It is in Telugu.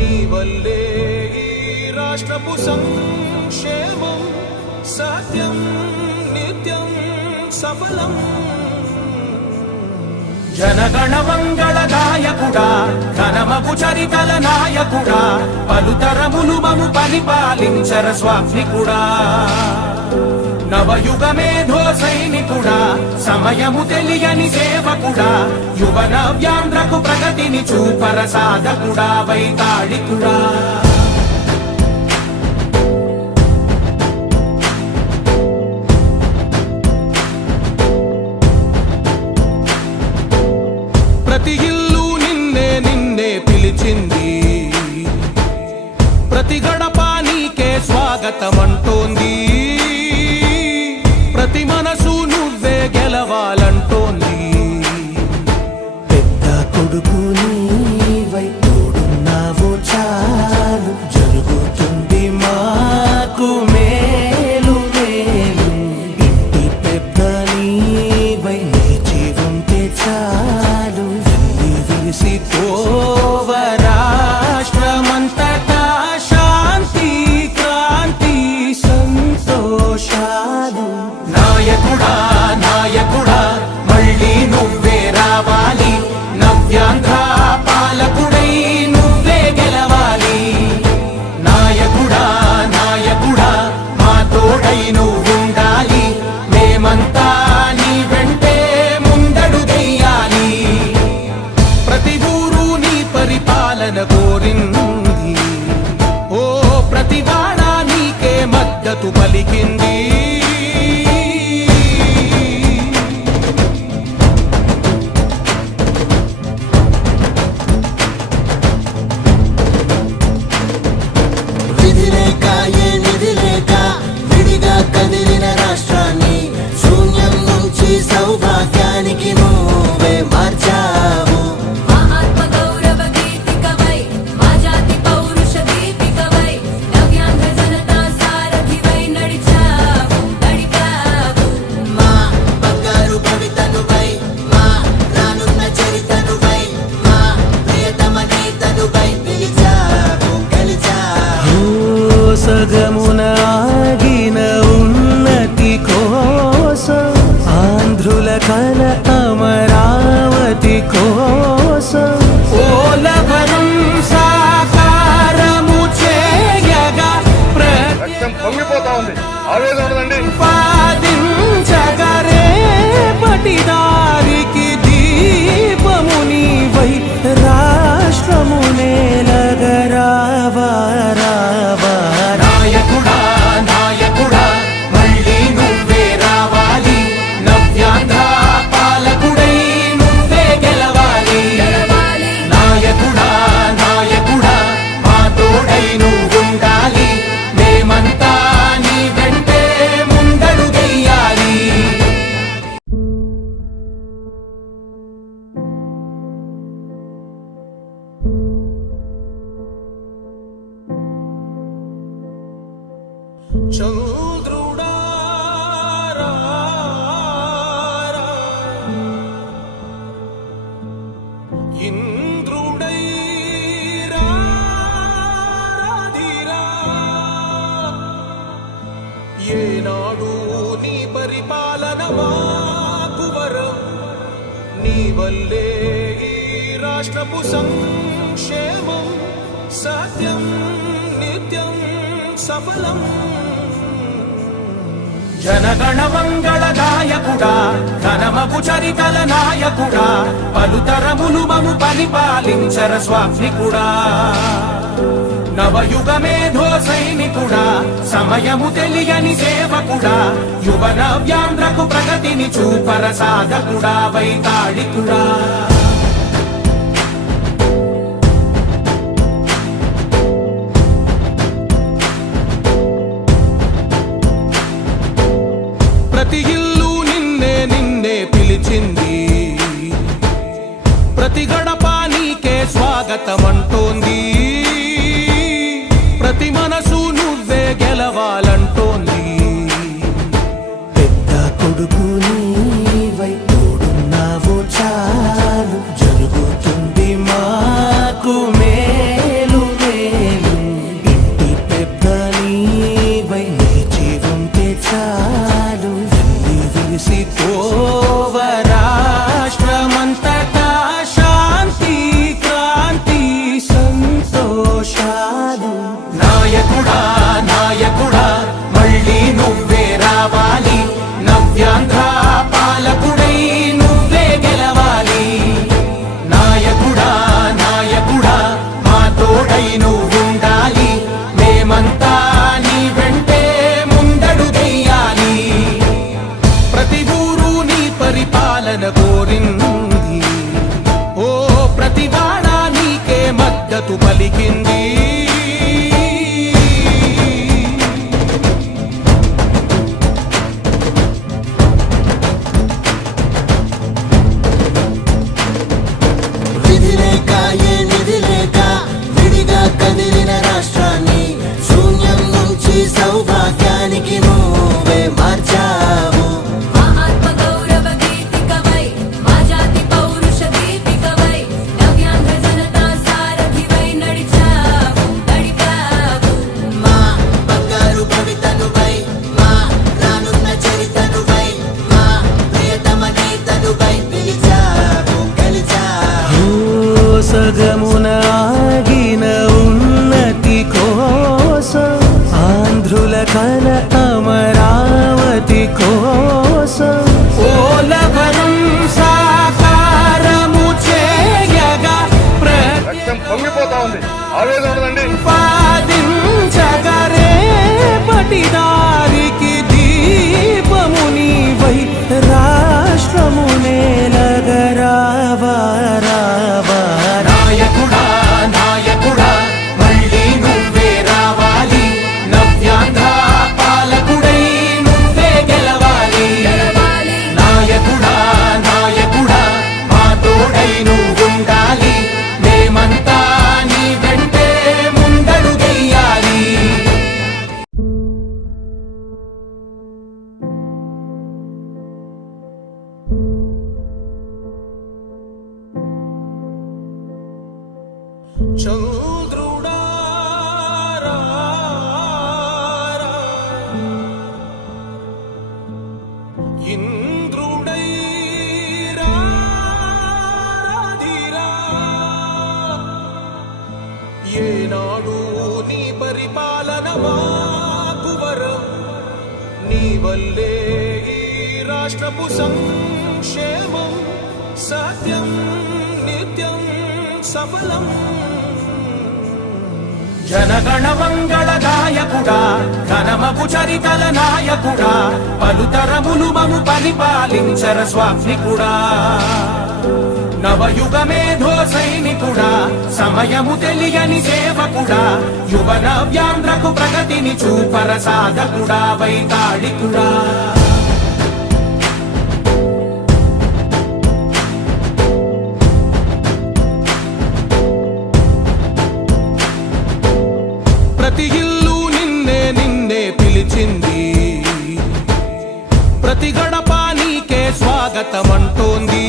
నీ వల్లే ఈ రాష్ట్రపు సంక్షేమం సత్యం నిత్యం సఫలం. జనగణ మంగళ నాయకుడా, ఘనమగు చరితల నాయకుడా, పలుతరములు మము పరిపాలించర స్వామికుడా. నవయుగ మేధో సైనికుడా, సమయము తెలియని సేవకుడా, యువ నవ్యాంధ్రకు ప్రగతిని చూపర సాధకుడా, వైతాళికుడా. ప్రతి ఇల్లు నిన్నే నిన్నే పిలిచింది, ప్రతి గడప నీకే స్వాగతమంటోంది, ప్రతి మనసు నువ్వే గెలవాలంటోంది. పెద్ద కొడుకు నీవై తోడున్నావు చాలు, జరుగుతుంది మాకు మేలు మేలు. ఇంటి పెద్ద నీవై నిలిచి ఉంటే చాలు, విరిసి పోవ రాష్ట్రమంతటా శాంతి క్రాంతి సంతోషాలు. నాయకుడా నాయకుడా మళ్ళీ నువ్వే రావాలి, నవ్యాంధ్ర పాలకుడై నువ్వే గెలవాలి. నాయకుడా నాయకుడా మా తోడై నువ్వుండాలి, మేమంతా నీ వెంటే ముందడుగెయ్యాలి. ప్రతి ఊరు నీ పరిపాలన కోరింది, ఓ ప్రతి వాడ నీకే మద్దతు పలికింది. విధి లేక ఏ నిధి లేక విడిగా కదిలిన రాష్ట్రాన్ని శూన్యం నుంచి సౌభాగ్యానికి నువ్వే మార్చావు. ఆత్మ గౌరవ గీతికవై, మా జాతి పౌరుష దీపికవై, నవ్యాంధ్ర జనతా సారథివై నడిచావు నడిపావు. మా బంగారు భవితనువై, మా రానున్న చరితనువై, మా ప్రియతమ నేతనువై పిలిచావు గెలిచావు. సగమున ఆగిన ఉన్నతి కోసం, ఆంధ్రుల కల అమరావతి కోసం, ఓలవరం సాకారము చేయగా రక్తం పొంగిపోతా ఉంది, ఆవేదన ఉండదండి. ప్రతిపాదించగరే పటిదారికి దీపము నీవై రాష్ట్రము నేలగరావా రావా. నాయకుడా నాయకుడా మళ్ళీ నువ్వే రావాలి, నవ్యాంధ్ర పాలకుడై నువ్వే గెలవాలి. నాయకుడా నాయకుడా మా తోడై నువ్వుండాలి, మేమంతా నీ వెంటే ముందడుగెయ్యాలి. చంద్రుడా రా రా, ఇంద్రుడై రాధిరా. ఏనాడు నీ పరిపాలన మాకు వరం, నీ వల్లే ఈ రాష్ట్రపు సంక్షేమం సత్యం నిత్యం సఫలం. జనగణ మంగళ నాయకుడా, ఘనమగు చరితల నాయకుడా, పలుతరములు మము పరిపాలించర స్వామికుడా. నవయుగ మేధో సైనికుడా, సమయము తెలియని సేవకుడా, యువ నవ్యాంధ్రకు ప్రగతిని చూపర సాధకుడా, వైతాళికుడా. ప్రతి ఇల్లు నిన్నే నిన్నే పిలిచింది, ప్రతి గడప నీకే స్వాగతమంటోంది, ప్రతి మనసు నువ్వే గెలవాలంటోంది. పెద్ద కొడుకు నీవై తోడున్నావు చాలు, జరుగుతుంది మాకు మేలు మేలు. తోడై నువ్వుండాలి మేమంతా నీ వెంటే ముందడుగెయ్యాలి ప్రతి ఊరు నీ పరిపాలన కోరింది ఓ ప్రతివాడ నీకే మద్దతు పలికింది విధి లేక ఏ నిధి లేక విడిగా కదిలిన రాష్ట్రాన్ని శూన్యం నుంచి సౌభాగ్యానికి నువ్వే మార్చావు మా ఆత్మ గౌరవ గీతికవై మా జాతి పౌరుష దీపికవై నవ్యాంధ్ర జనతా సారథివై నడిచావు మా బంగారు భవితనువై మా రానున్న చరితనువై మా ప్రియతమ నేతనువై పిలిచావు గెలిచావు సగమున ఆగిన ఉన్నతి కోసం ఆంధ్రుల కల అమరావతి కోసం పోలవరం సాకారము చేయగా రక్తం పొంగిపోతా ఉంది ఆవేదన ఉండదండి ప్రతిపాదించగరేపటి దారికి దీపము నీవై రాష్ట్రము నేలగరావా రావా నాయకుడా నాయకుడా మళ్ళీ నువ్వే రావాలి నవ్యాంధ్ర పాలకుడై నువ్వే గెలవాలి నాయకుడా నాయకుడా మా తోడై నువ్వుండాలి మేమంతా నీ వెంటే ముందడుగెయ్యాలి చంద్రుడా రా, రా. ఇంద్రుడై రాధిరా. ఏనాడు నీ పరిపాలన మాకు వరం నీ వల్లే ఈ రాష్ట్రపు సంక్షేమం సత్యం నిత్యం సఫలం జనగణ మంగళ గాయకుడా ఘనమగు చరితల నాయకుడా పలుతరములు మము పరిపాలించర స్వామికుడా నవయుగ మేధో సైనికుడా సమయము తెలియని సేవకుడా యువ నవ్యాంధ్రకు ప్రగతిని చూపర సాధకుడా వైతాళికుడా ప్రతి ఇల్లు నిన్నే నిన్నే పిలిచింది ప్రతి గడప నీకే స్వాగతమంటోంది